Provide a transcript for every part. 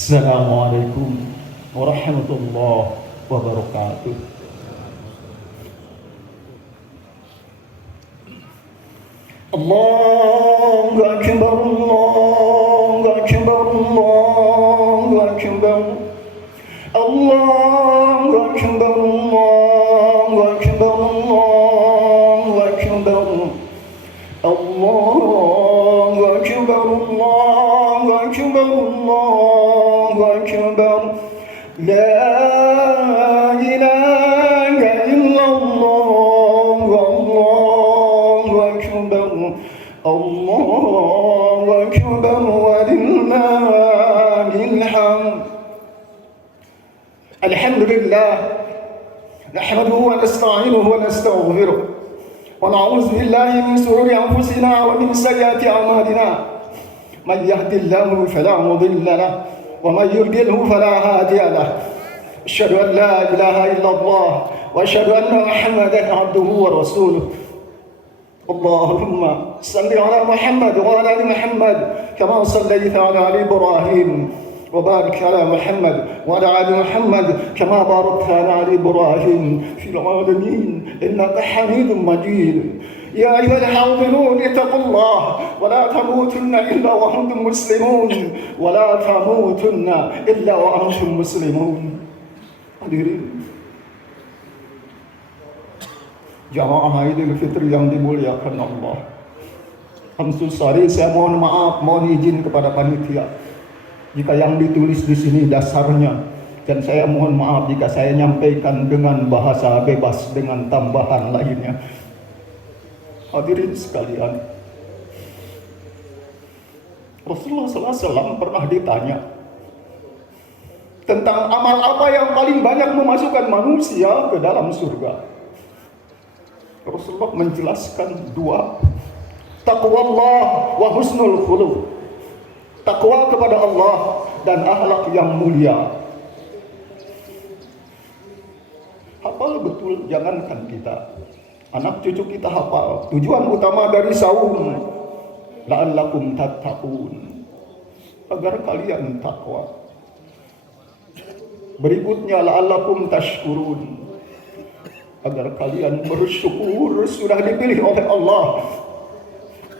Assalamualaikum warahmatullahi wabarakatuh. Allahu Akbar, Allahu Akbar, Allahu Akbar, Allahu Akbar, Allahu Akbar, Allahu Akbar, Allahu Akbar, Allahu Akbar, Allahu Akbar, La ilaha illallah, Allahu Akbar, Allahu Akbar, walillahil hamd. Alhamdulillah, nahmaduhu wa nasta'inuhu wa nastaghfiruh, wa na'udzu billahi min shururi anfusina wa min sayyiati a'malina. Man yahdihillahu fala mudilla lahu wa man yudlilhu fala hadiya lahu. Asyhadu an la ilaha illallah wa asyhadu anna Muhammadan abduhu wa rasuluh. Allahumma salli ala Muhammad wa ala ali Muhammad kama sallaita ala ali Ibrahim wa barik ala Muhammad wa ala ali Muhammad kama barakta ala ali Ibrahim fil alamin innaka Hamidum Majid. يا أيها الحاضرون اتقوا الله ولا تموتن إلا وأنتم مسلمون ولا تموتن إلا وأنتم مسلمون. Hadirin jamaah Idul Fitri yang dimuliakan Allah, Hamsusari, saya mohon maaf, mohon izin kepada panitia jika yang ditulis di sini dasarnya, dan saya mohon maaf jika saya nyampaikan dengan bahasa bebas dengan tambahan lainnya. Hadirin sekalian, Rasulullah SAW pernah ditanya tentang amal apa yang paling banyak memasukkan manusia ke dalam surga. Rasulullah menjelaskan dua, taqwallah wa husnul khuluq, takwa kepada Allah dan akhlak yang mulia. Hafal betul, jangankan kita, anak cucu kita hafal. Tujuan utama dari saum, la'allakum tattaqun, agar kalian takwa. Berikutnya la'allakum tashkurun, agar kalian bersyukur sudah dipilih oleh Allah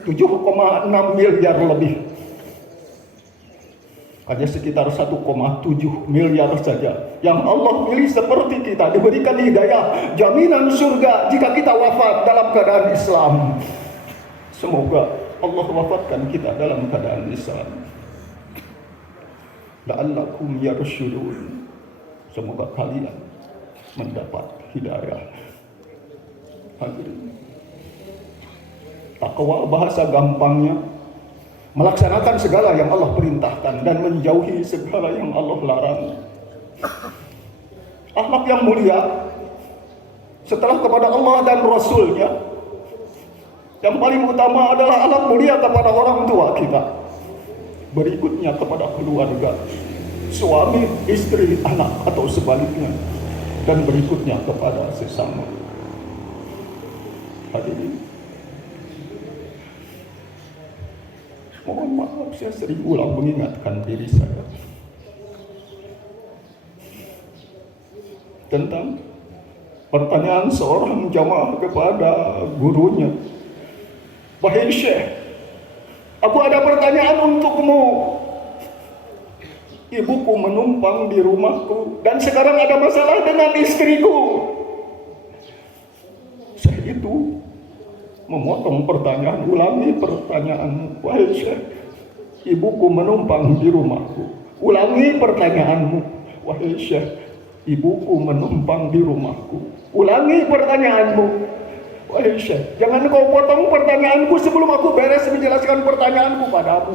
7,6 miliar lebih. Hanya sekitar 1,7 miliar saja yang Allah pilih seperti kita, diberikan hidayah, jaminan surga jika kita wafat dalam keadaan Islam. Semoga Allah wafatkan kita dalam keadaan Islam. La'allakum yarshudun, semoga kalian mendapat hidayah. Hadirin, takwa bahasa gampangnya melaksanakan segala yang Allah perintahkan dan menjauhi segala yang Allah larang. Akhlak yang mulia setelah kepada Allah dan Rasulnya, yang paling utama adalah akhlak mulia kepada orang tua kita, berikutnya kepada keluarga, suami, istri, anak atau sebaliknya, dan berikutnya kepada sesama. Hadirin, mohon maaf saya sering ulang mengingatkan diri saya tentang pertanyaan seorang jamaah kepada gurunya. Wahai Syekh, aku ada pertanyaan untukmu. Ibuku menumpang di rumahku dan sekarang ada masalah dengan istriku. Syekh itu memotong pertanyaan, ulangi pertanyaanmu. Wahai Syekh, ibuku menumpang di rumahku. Ulangi pertanyaanmu. Wahai Syekh, ibuku menumpang di rumahku. Ulangi pertanyaanmu. Wahai Syekh, jangan kau potong pertanyaanku sebelum aku beres menjelaskan pertanyaanku padamu.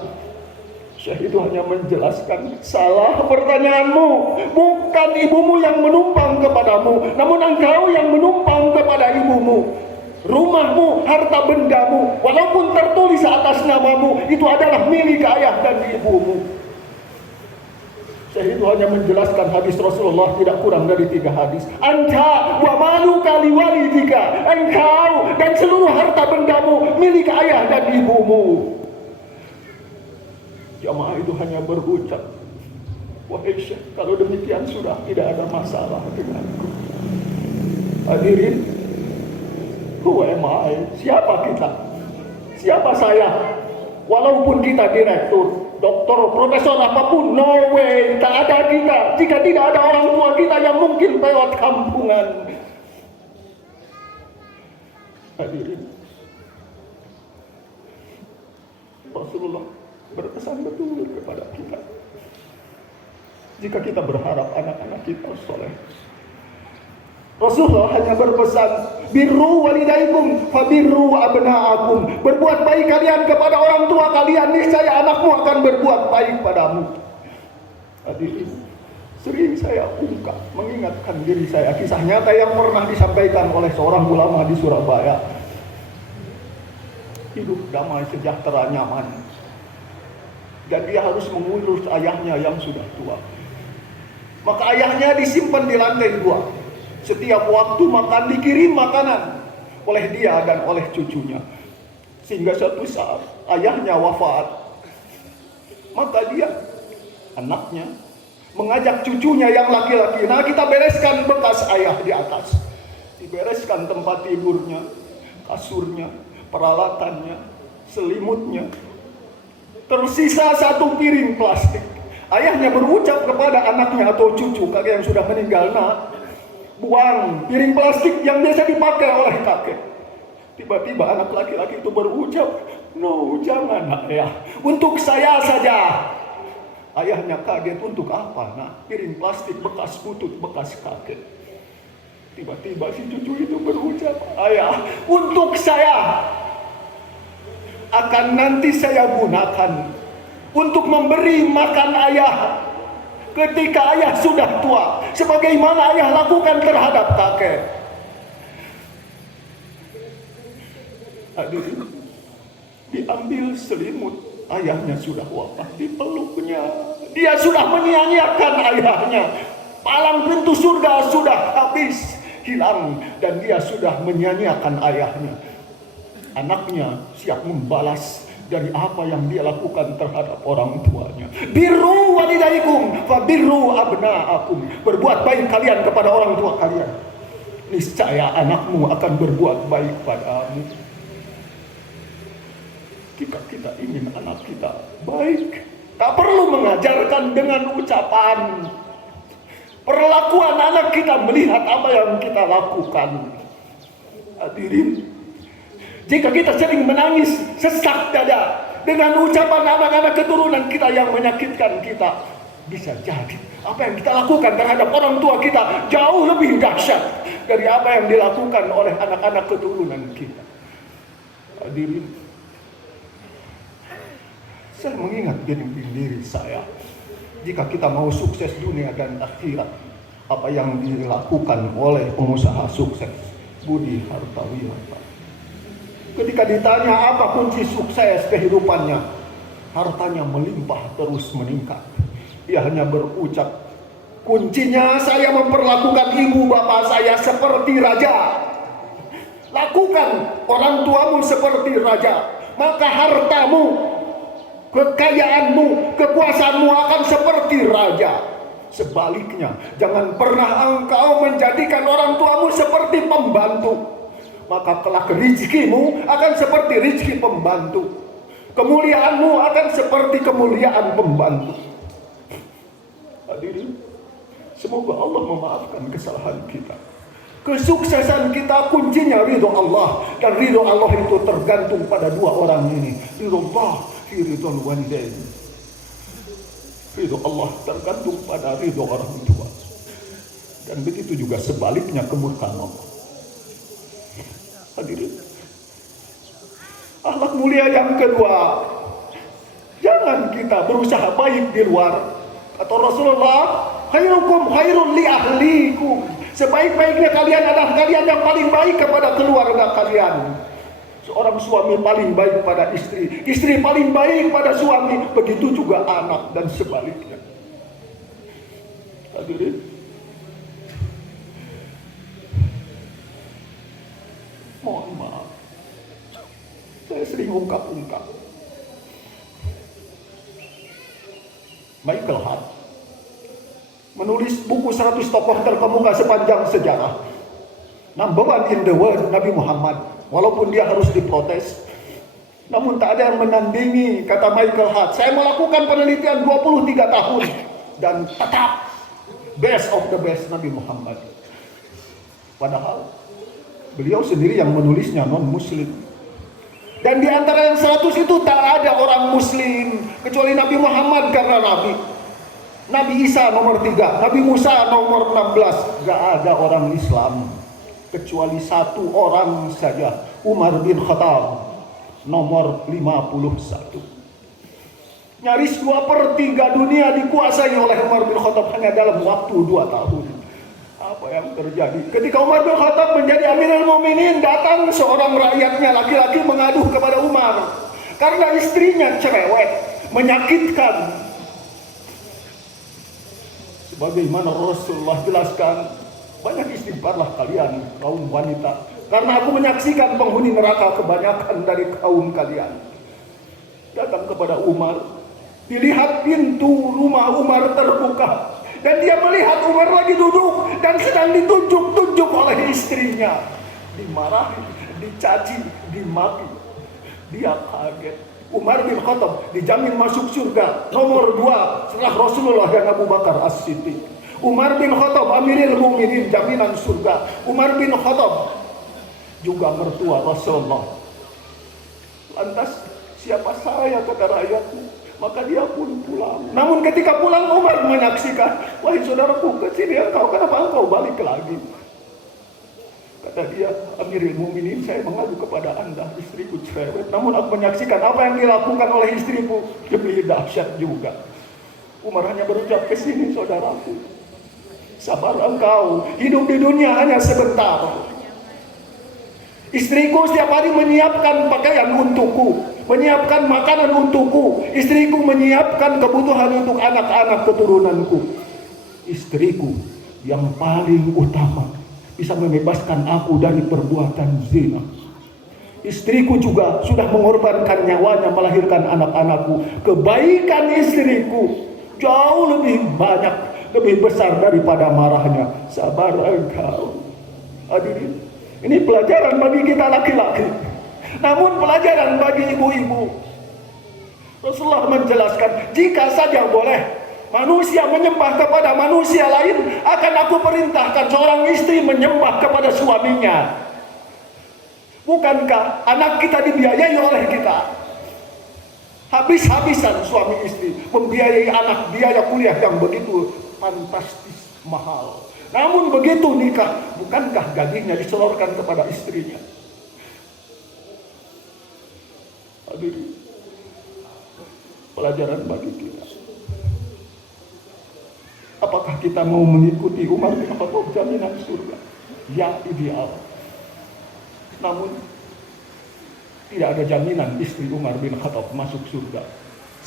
Syekh itu hanya menjelaskan, salah pertanyaanmu. Bukan ibumu yang menumpang kepadamu, namun engkau yang menumpang kepada ibumu. Rumahmu, harta bendamu, walaupun tertulis atas namamu, itu adalah milik ayah dan ibumu. Syekh itu hanya menjelaskan hadis Rasulullah tidak kurang dari 3 hadis. Anta wa maluka liwalidika, engkau dan seluruh harta bendamu milik ayah dan ibumu. Jamaah itu hanya berucap, Wahai Syekh, kalau demikian sudah tidak ada masalah denganku. Hadirin, who am I? Siapa kita? Siapa saya? Walaupun kita direktur, doktor, profesor apapun, no way, tak ada kita. Jika tidak ada orang tua kita yang mungkin lewat kampungan. Hadirin, Rasulullah berpesan betul kepada kita. Jika kita berharap anak-anak kita soleh, Rasulullah hanya berpesan, birru walidaikum fabirru abna'akum. Berbuat baik kalian kepada orang tua kalian, niscaya anakmu akan berbuat baik padamu. Hadirin, sering saya ungkap, mengingatkan diri saya kisah nyata yang pernah disampaikan oleh seorang ulama di Surabaya. Hidup damai, sejahtera, nyaman, dan dia harus mengurus ayahnya yang sudah tua. Maka ayahnya disimpan di lantai 2. Setiap waktu makan dikirim makanan oleh dia dan oleh cucunya. Sehingga suatu saat ayahnya wafat. Maka dia, anaknya, mengajak cucunya yang laki-laki. Nah, kita bereskan bekas ayah di atas. Dibereskan tempat tidurnya, kasurnya, peralatannya, selimutnya. Tersisa 1 piring plastik. Ayahnya berucap kepada anaknya atau cucu kakek yang sudah meninggal, "Nak, buang piring plastik yang biasa dipakai oleh kakek." Tiba-tiba anak laki-laki itu berucap, "No, jangan ayah, untuk saya saja." Ayahnya kaget, "Untuk apa, Nak? Piring plastik bekas butut bekas kakek." Tiba-tiba si cucu itu berucap, "Ayah, untuk saya. Akan nanti saya gunakan untuk memberi makan ayah ketika ayah sudah tua, sebagaimana ayah lakukan terhadap kakek." Hadirin, diambil selimut, ayahnya sudah wafat, dipeluknya. Dia sudah menyia-nyiakan ayahnya. Palang pintu surga sudah habis, hilang, dan dia sudah menyia-nyiakan ayahnya. Anaknya siap membalas dari apa yang dia lakukan terhadap orang tuanya. Birru walidaikum fabirru abna'akum. Berbuat baik kalian kepada orang tua kalian, niscaya anakmu akan berbuat baik padamu. Jika kita ingin anak kita baik, tak perlu mengajarkan dengan ucapan. Perlakuan anak kita melihat apa yang kita lakukan. Hadirin, jika kita sering menangis sesak dada dengan ucapan anak-anak keturunan kita yang menyakitkan kita, bisa jadi apa yang kita lakukan terhadap orang tua kita jauh lebih dahsyat dari apa yang dilakukan oleh anak-anak keturunan kita. Hadirin, saya mengingat diri saya, jika kita mau sukses dunia dan akhirat, apa yang dilakukan oleh pengusaha sukses Budi Hartawiyata. Ketika ditanya apa kunci sukses kehidupannya, hartanya melimpah terus meningkat. Dia hanya berucap, "Kuncinya saya memperlakukan ibu bapak saya seperti raja." Lakukan orang tuamu seperti raja, maka hartamu, kekayaanmu, kekuasaanmu akan seperti raja. Sebaliknya, jangan pernah engkau menjadikan orang tuamu seperti pembantu, maka kelak rezekimu akan seperti rezeki pembantu. Kemuliaanmu akan seperti kemuliaan pembantu. Hadirin, semoga Allah memaafkan kesalahan kita. Kesuksesan kita kuncinya ridho Allah, dan ridho Allah itu tergantung pada 2 orang ini. Ridho Allah, ridho walidain. Ridho Allah tergantung pada ridho orang tua, dan begitu juga sebaliknya kemurkaan Allah. Hadirin, akhlak mulia yang kedua, jangan kita berusaha baik di luar. Kata Rasulullah, khairukum khairun li ahlikum. Sebaik-baiknya kalian adalah kalian yang paling baik kepada keluarga kalian. Seorang suami paling baik pada istri, istri paling baik pada suami, begitu juga anak dan sebaliknya. Hadirin, mohon maaf, saya sering ungkap-ungkap. Michael Hart, menulis buku 100 tokoh terkemuka sepanjang sejarah. Number one in the world, Nabi Muhammad. Walaupun dia harus diprotes, namun tak ada yang menandingi, kata Michael Hart. Saya melakukan penelitian 23 tahun dan tetap best of the best Nabi Muhammad. Padahal beliau sendiri yang menulisnya non-muslim. Dan di antara yang 100 itu tak ada orang muslim kecuali Nabi Muhammad karena Nabi. Nabi Isa nomor 3, Nabi Musa nomor 16. Gak ada orang Islam kecuali satu orang saja, Umar bin Khattab nomor 51. Nyaris 2/3 dunia dikuasai oleh Umar bin Khattab hanya dalam waktu 2 tahun. Apa yang terjadi? Ketika Umar bin Khattab menjadi Amirul Mukminin, datang seorang rakyatnya laki-laki mengadu kepada Umar karena istrinya cerewet, menyakitkan. Sebagaimana Rasulullah jelaskan, banyak istighfarlah kalian kaum wanita, karena aku menyaksikan penghuni neraka kebanyakan dari kaum kalian. Datang kepada Umar, dilihat pintu rumah Umar terbuka, dan dia melihat Umar lagi duduk dan sedang ditunjuk-tunjuk oleh istrinya. Dimarahi, dicaci, dimaki. Dia kaget. Umar bin Khattab dijamin masuk surga nomor 2 setelah Rasulullah dan Abu Bakar As-Siddiq. Umar bin Khattab Amirul Mukminin, jaminan surga. Umar bin Khattab juga mertua Rasulullah. Lantas siapa saya, kata rakyatku. Maka dia pun pulang. Namun ketika pulang Umar menyaksikan, wahai saudaraku, kesini engkau, kenapa engkau balik lagi? Kata dia, Amirul Mukminin, saya mengadu kepada anda, istriku cerewet. Namun aku menyaksikan apa yang dilakukan oleh istriku lebih dahsyat juga. Umar hanya berucap, kesini saudaraku, sabar engkau, hidup di dunia hanya sebentar. Istriku setiap hari menyiapkan pakaian untukku, menyiapkan makanan untukku. Istriku menyiapkan kebutuhan untuk anak-anak keturunanku. Istriku yang paling utama bisa membebaskan aku dari perbuatan zina. Istriku juga sudah mengorbankan nyawanya melahirkan anak-anakku. Kebaikan istriku jauh lebih banyak, lebih besar daripada marahnya. Sabar engkau. Hadirin, ini pelajaran bagi kita laki-laki, namun pelajaran bagi ibu-ibu. Rasulullah menjelaskan, jika saja boleh manusia menyembah kepada manusia lain, akan aku perintahkan seorang istri menyembah kepada suaminya. Bukankah anak kita dibiayai oleh kita? Habis-habisan suami istri membiayai anak, biaya kuliah yang begitu fantastis mahal. Namun begitu nikah, bukankah gajinya diselorkan kepada istrinya? Hadirin, pelajaran bagi kita. Apakah kita mau mengikuti Umar bin Khattab jaminan surga? Ya, ideal. Namun tidak ada jaminan istri Umar bin Khattab masuk surga.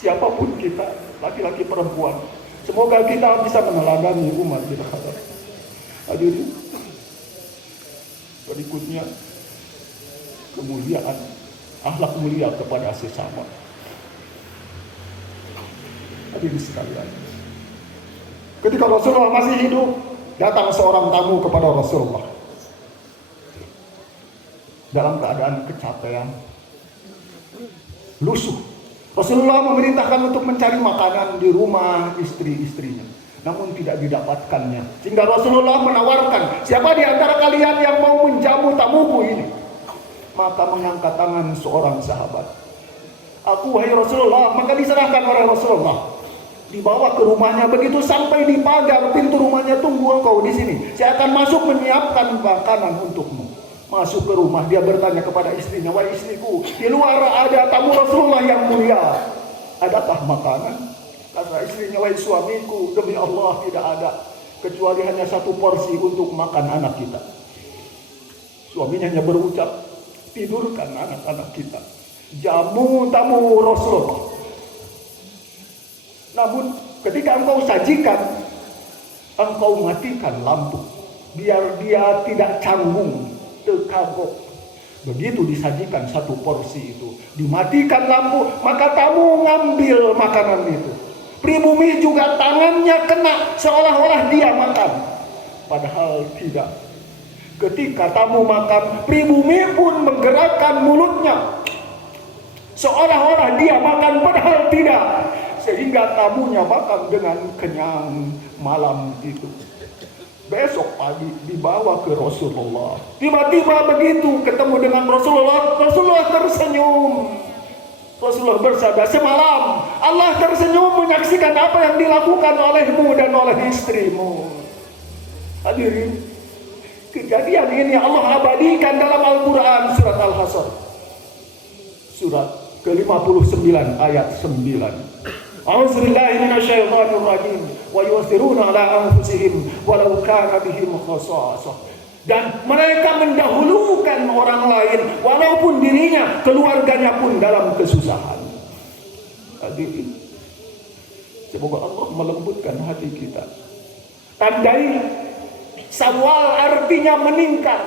Siapapun kita, laki-laki perempuan, semoga kita bisa meneladani Umar bin Khattab. Hadirin, berikutnya kemuliaan, akhlak mulia kepada sesama. Hadirin sekalian, ketika Rasulullah masih hidup, datang seorang tamu kepada Rasulullah dalam keadaan kecapean, lusuh. Rasulullah memerintahkan untuk mencari makanan di rumah istri-istrinya, namun tidak didapatkannya. Sehingga Rasulullah menawarkan, siapa di antara kalian yang mau menjamu tamuku ini? Maka mengangkat tangan seorang sahabat. Aku, wahai Rasulullah. Maka diserahkan oleh Rasulullah, dibawa ke rumahnya. Begitu sampai di pagar pintu rumahnya, tunggu engkau di sini, saya akan masuk menyiapkan makanan untukmu. Masuk ke rumah, dia bertanya kepada istrinya, wahai istriku, di luar ada tamu Rasulullah yang mulia, adakah makanan? Kata istrinya, wahai suamiku, demi Allah tidak ada, kecuali hanya satu porsi untuk makan anak kita. Suaminya hanya berucap, tidurkan anak-anak kita, jamu tamu Rasulullah. Namun ketika engkau sajikan, engkau matikan lampu, biar dia tidak canggung, terkagok. Begitu disajikan satu porsi itu, dimatikan lampu, maka tamu ngambil makanan itu. Pribumi juga tangannya kena seolah-olah dia makan. Padahal tidak. Ketika tamu makan, pribumi pun menggerakkan mulutnya seolah-olah dia makan, padahal tidak. Sehingga tamunya makan dengan kenyang malam itu. Besok pagi dibawa ke Rasulullah. Tiba-tiba begitu ketemu dengan Rasulullah, Rasulullah tersenyum. Rasulullah bersabda, semalam Allah tersenyum menyaksikan apa yang dilakukan olehmu dan oleh istrimu. Hadirin, kejadian ini Allah abadikan dalam Al-Quran surat Al-Hasr, surat ke-59 ayat 9. A'udzubillahi minasyaitonir rajim wa yusiruna ala anfusihim walau kana bihim khassasah. Dan mereka mendahulukan orang lain walaupun dirinya, keluarganya pun dalam kesusahan. Hadirin, semoga Allah melembutkan hati kita. Tandai Syawal artinya meningkat.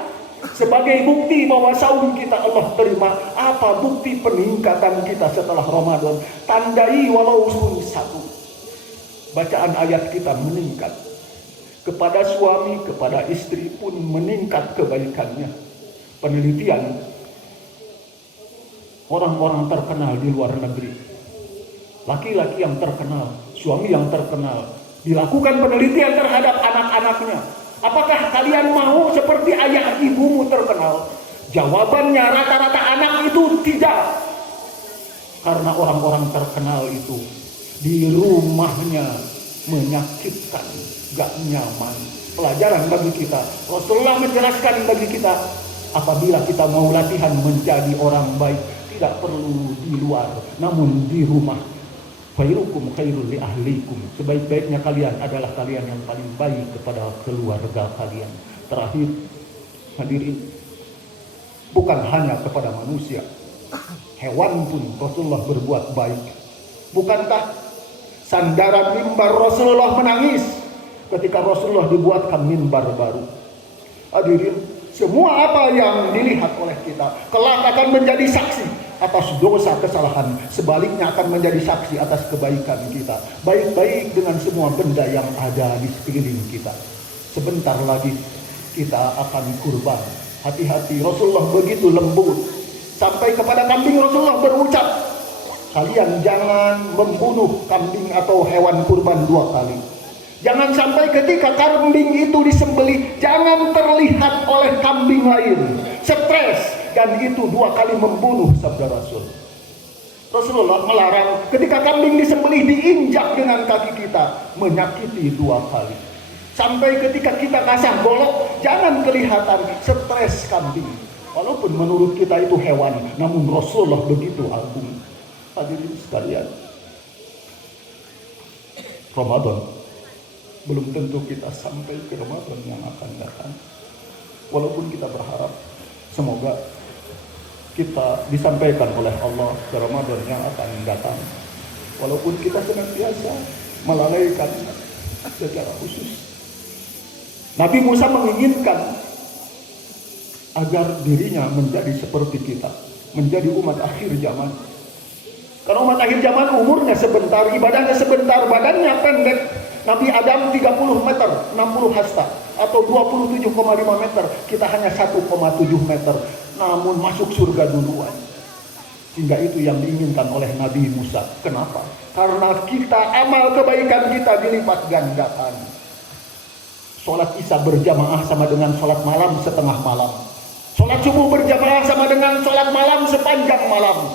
Sebagai bukti bahwa saum kita Allah terima. Apa bukti peningkatan kita setelah Ramadan? Tandai walaupun satu. Bacaan ayat kita meningkat. Kepada suami, kepada istri pun meningkat kebaikannya. Penelitian orang-orang terkenal di luar negeri, laki-laki yang terkenal, suami yang terkenal, dilakukan penelitian terhadap anak-anaknya. Apakah kalian mau seperti ayah ibumu terkenal? Jawabannya rata-rata anak itu tidak. Karena orang-orang terkenal itu di rumahnya menyakitkan, gak nyaman. Pelajaran bagi kita, Rasulullah menjelaskan bagi kita, apabila kita mau latihan menjadi orang baik, tidak perlu di luar, namun di rumah. Khairukum khairul li ahlikum. Sebaik-baiknya kalian adalah kalian yang paling baik kepada keluarga kalian. Terakhir, hadirin, bukan hanya kepada manusia, hewan pun Rasulullah berbuat baik. Bukankah sandaran mimbar Rasulullah menangis ketika Rasulullah dibuatkan mimbar baru? Hadirin, semua apa yang dilihat oleh kita kelak akan menjadi saksi atas dosa kesalahan, sebaliknya akan menjadi saksi atas kebaikan kita. Baik-baik dengan semua benda yang ada di sekeliling kita. Sebentar lagi kita akan kurban. Hati-hati, Rasulullah begitu lembut. Sampai kepada kambing Rasulullah berucap, kalian jangan membunuh kambing atau hewan kurban 2 kali. Jangan sampai ketika kambing itu disembelih, jangan terlihat oleh kambing lain stres, dan itu 2 kali membunuh, sabda Rasul. Rasulullah melarang ketika kambing disembelih diinjak dengan kaki kita, menyakiti 2 kali. Sampai ketika kita kasah golok, jangan kelihatan stres kambing. Walaupun menurut kita itu hewan, namun Rasulullah begitu agung. Hadirin sekalian, Ramadan belum tentu kita sampai ke Ramadan yang akan datang. Walaupun kita berharap semoga kita disampaikan oleh Allah ke Ramadan yang akan datang. Walaupun kita senantiasa melalaikan secara khusus. Nabi Musa menginginkan agar dirinya menjadi seperti kita, menjadi umat akhir zaman. Karena umat akhir zaman umurnya sebentar, ibadahnya sebentar, badannya pendek. Nabi Adam 30 meter, 60 hasta, atau 27,5 meter. Kita hanya 1,7 meter, namun masuk surga duluan. Hingga itu yang diinginkan oleh Nabi Musa. Kenapa? Karena kita, amal kebaikan kita dilipat gandakan. Sholat isya berjamaah sama dengan sholat malam setengah malam. Sholat subuh berjamaah sama dengan sholat malam sepanjang malam.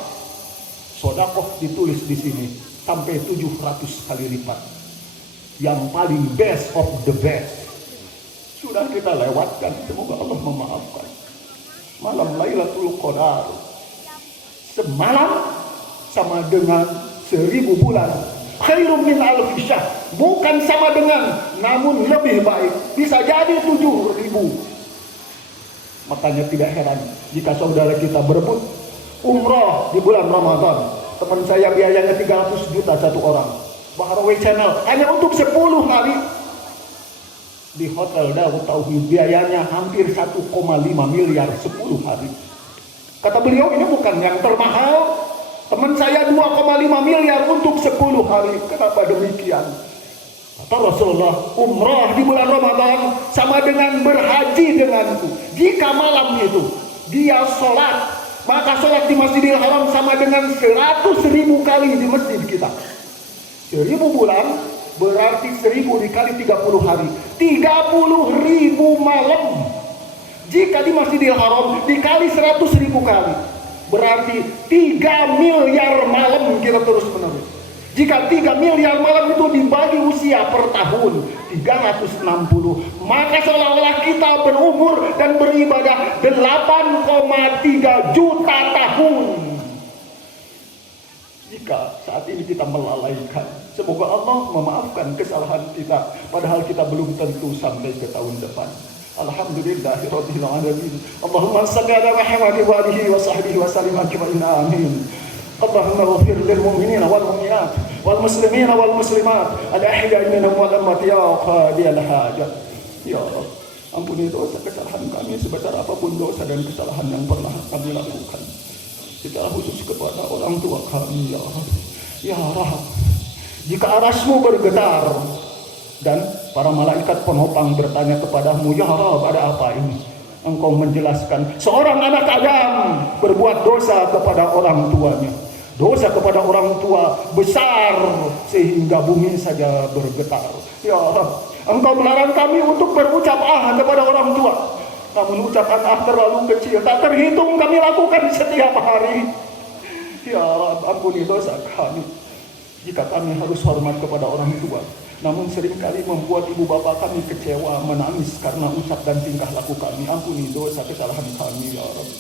Sedekah ditulis di sini sampai 700 kali lipat. Yang paling best of the best sudah kita lewatkan. Semoga Allah memaafkan. Malam Lailatul Qadar semalam sama dengan 1000 bulan. Khairum min alfi syahr. Bukan sama dengan, namun lebih baik. Bisa jadi 7.000. Makanya tidak heran jika saudara kita berebut umroh di bulan Ramadan. Teman saya biayanya 300 juta satu orang. Bahrawi Channel hanya untuk 10 hari di Hotel Darut Tauhid, biayanya hampir 1,5 miliar 10 hari. Kata beliau, ini bukan yang termahal, Teman saya 2,5 miliar untuk 10 hari. Kenapa demikian? Kata Rasulullah, umrah di bulan Ramadan sama dengan berhaji denganku. Jika malam itu dia sholat, maka sholat di Masjidil Haram sama dengan 100.000 kali di masjid kita. 1000 bulan berarti 1000 dikali 30 hari, 30.000 malam. Jika di Masjidil Haram dikali 100.000 kali, berarti 3 miliar malam kita terus menerus. Jika 3 miliar malam itu dibagi usia per tahun 360, maka seolah-olah kita berumur dan beribadah 8,3 juta tahun. Jika saat ini kita melalaikan, semoga Allah memaafkan kesalahan kita, padahal kita belum tentu sampai ke tahun depan. Alhamdulillahirabbil alamin. Allahumma shalli ala Muhammad wa alihi wa sahbihi wa sallim ajma'in. Amin. Allahumma ighfir lil mu'minina wal mu'minat wal muslimina wal muslimat al ahya'i minhum wal amwat ya qadiyal hajat. Ya Allah, ampuni dosa kesalahan kami sebesar apapun dosa dan kesalahan yang pernah kami lakukan. Secara khusus kepada orang tua kami, ya Allah. Ya Rabb, jika arasmu bergetar dan para malaikat penopang bertanya kepadamu, ya Rabb, ada apa ini? Engkau menjelaskan, seorang anak Adam berbuat dosa kepada orang tuanya. Dosa kepada orang tua besar sehingga bumi saja bergetar. Ya Rabb, Engkau melarang kami untuk berucap kepada orang tua. Namun ucapan terlalu kecil, tak terhitung kami lakukan setiap hari. Ya Rabb, ampuni dosa kami. Jika kami harus hormat kepada orang tua, namun seringkali membuat ibu bapak kami kecewa, menangis karena ucap dan tingkah laku kami. Ampuni dosa kesalahan kami, ya Rabb.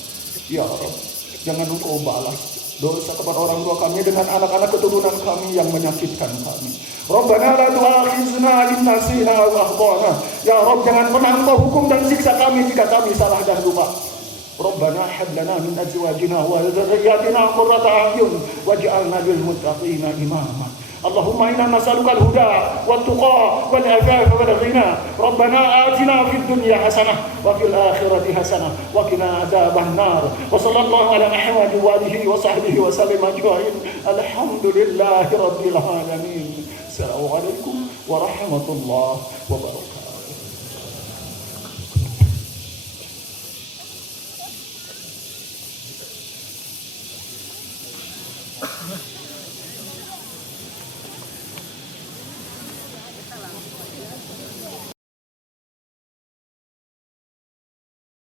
Ya Rabb, jangan Engkau balas dosa kepada orang tua kami dengan anak-anak keturunan kami yang menyakitkan kami. Rabbana la tu'akhizna in nasina aw akhtana. Ya Rabb, jangan pernah Engkau hukum dan siksa kami jika kami salah dan lupa. Rabbana hab lana min azwajina wa dhurriyyatina qurrata a'yun waj'alna lil muttaqina imama. Allahumma inna nas'aluka al-huda wat-tuqa wal-'afafa wal-ghina. Rabbana atina fid dunya hasanah wa fil akhirati hasanah wa qina adzaban nar. Wa sallallahu ala Muhammad wa alihi wa sahbihi wa sallam ajma'in. Alhamdulillahi rabbil alamin. Assalamualaikum warahmatullahi wabarakatuh.